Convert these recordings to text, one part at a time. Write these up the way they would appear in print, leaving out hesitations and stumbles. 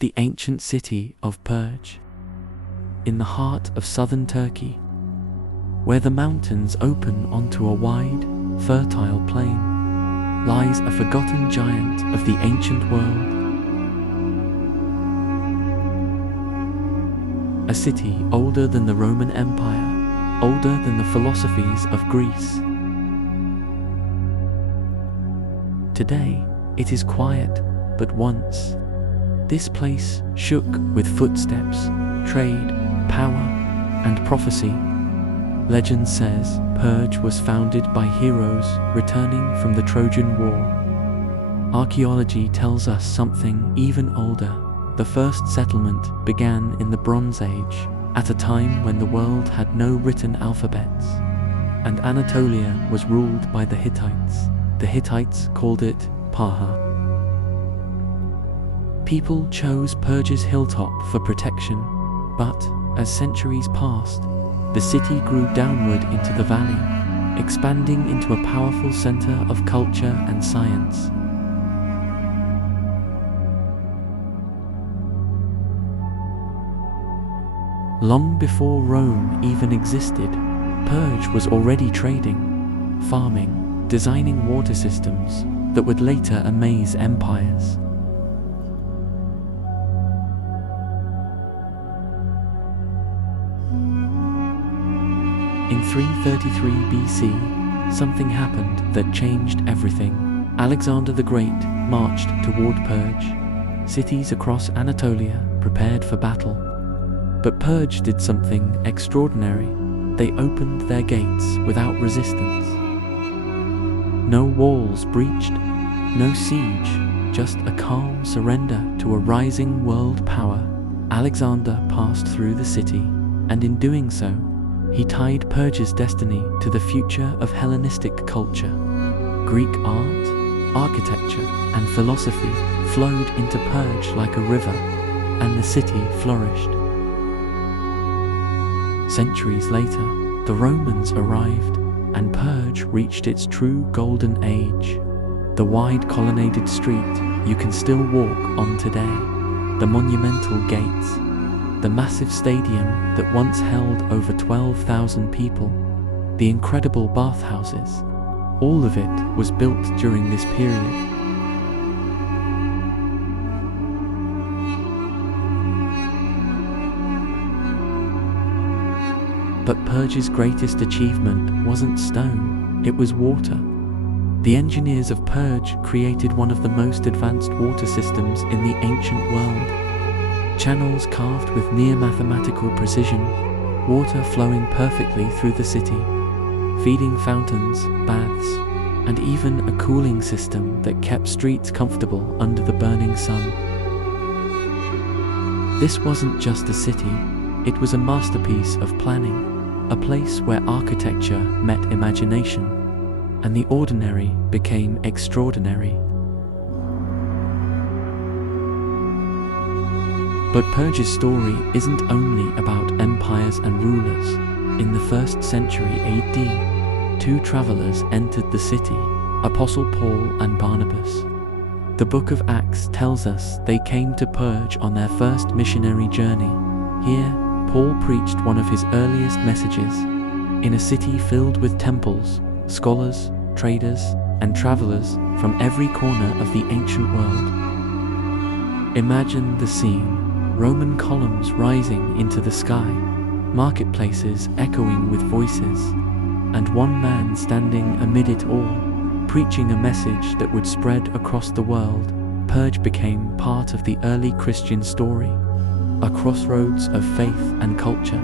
the ancient city of Perge. In the heart of southern Turkey, where the mountains open onto a wide, fertile plain, lies a forgotten giant of the ancient world. A city older than the Roman Empire, older than the philosophies of Greece. Today, it is quiet, but once, this place shook with footsteps, trade, power, and prophecy. Legend says Perge was founded by heroes returning from the Trojan War. Archaeology tells us something even older. The first settlement began in the Bronze Age, at a time when the world had no written alphabets, and Anatolia was ruled by the Hittites. The Hittites called it Parha. People chose Perge's hilltop for protection, but as centuries passed, the city grew downward into the valley, expanding into a powerful center of culture and science. Long before Rome even existed, Perge was already trading, farming, designing water systems that would later amaze empires. In 333 BC, something happened that changed everything. Alexander the Great marched toward Perge. Cities across Anatolia prepared for battle. But Perge did something extraordinary. They opened their gates without resistance. No walls breached, no siege, just a calm surrender to a rising world power. Alexander passed through the city, and in doing so, he tied Perge's destiny to the future of Hellenistic culture. Greek art, architecture, and philosophy flowed into Perge like a river, and the city flourished. Centuries later, the Romans arrived, and Perge reached its true golden age. The wide colonnaded street you can still walk on today, the monumental gates, the massive stadium that once held over 12,000 people, the incredible bathhouses, all of it was built during this period. But Perge's greatest achievement wasn't stone, it was water. The engineers of Perge created one of the most advanced water systems in the ancient world. Channels carved with near-mathematical precision, water flowing perfectly through the city, feeding fountains, baths, and even a cooling system that kept streets comfortable under the burning sun. This wasn't just a city, it was a masterpiece of planning, a place where architecture met imagination, and the ordinary became extraordinary. But Perge's story isn't only about empires and rulers. In the 1st century AD, 2 travelers entered the city, Apostle Paul and Barnabas. The book of Acts tells us they came to Perge on their first missionary journey. Here, Paul preached one of his earliest messages. In a city filled with temples, scholars, traders, and travelers from every corner of the ancient world. Imagine the scene. Roman columns rising into the sky, marketplaces echoing with voices, and one man standing amid it all, preaching a message that would spread across the world. Perge became part of the early Christian story, a crossroads of faith and culture.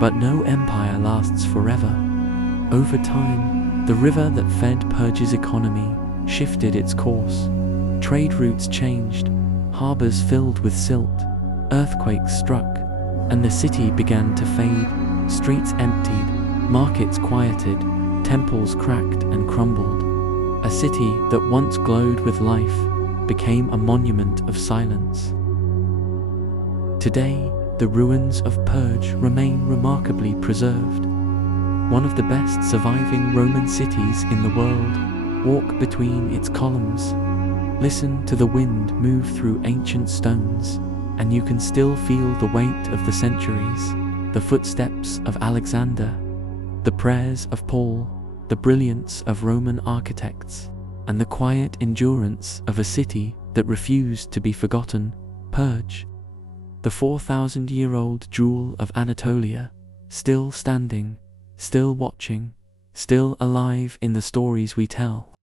But no empire lasts forever. Over time, the river that fed Perge's economy shifted its course. Trade routes changed, harbors filled with silt, earthquakes struck, and the city began to fade. Streets emptied, markets quieted, temples cracked and crumbled. A city that once glowed with life became a monument of silence. Today, the ruins of Perge remain remarkably preserved. One of the best surviving Roman cities in the world, walk between its columns, Listen to the wind move through ancient stones, and you can still feel the weight of the centuries, the footsteps of Alexander, the prayers of Paul, the brilliance of Roman architects, and the quiet endurance of a city that refused to be forgotten, Perge. The 4,000-year-old jewel of Anatolia, still standing, still watching, still alive in the stories we tell.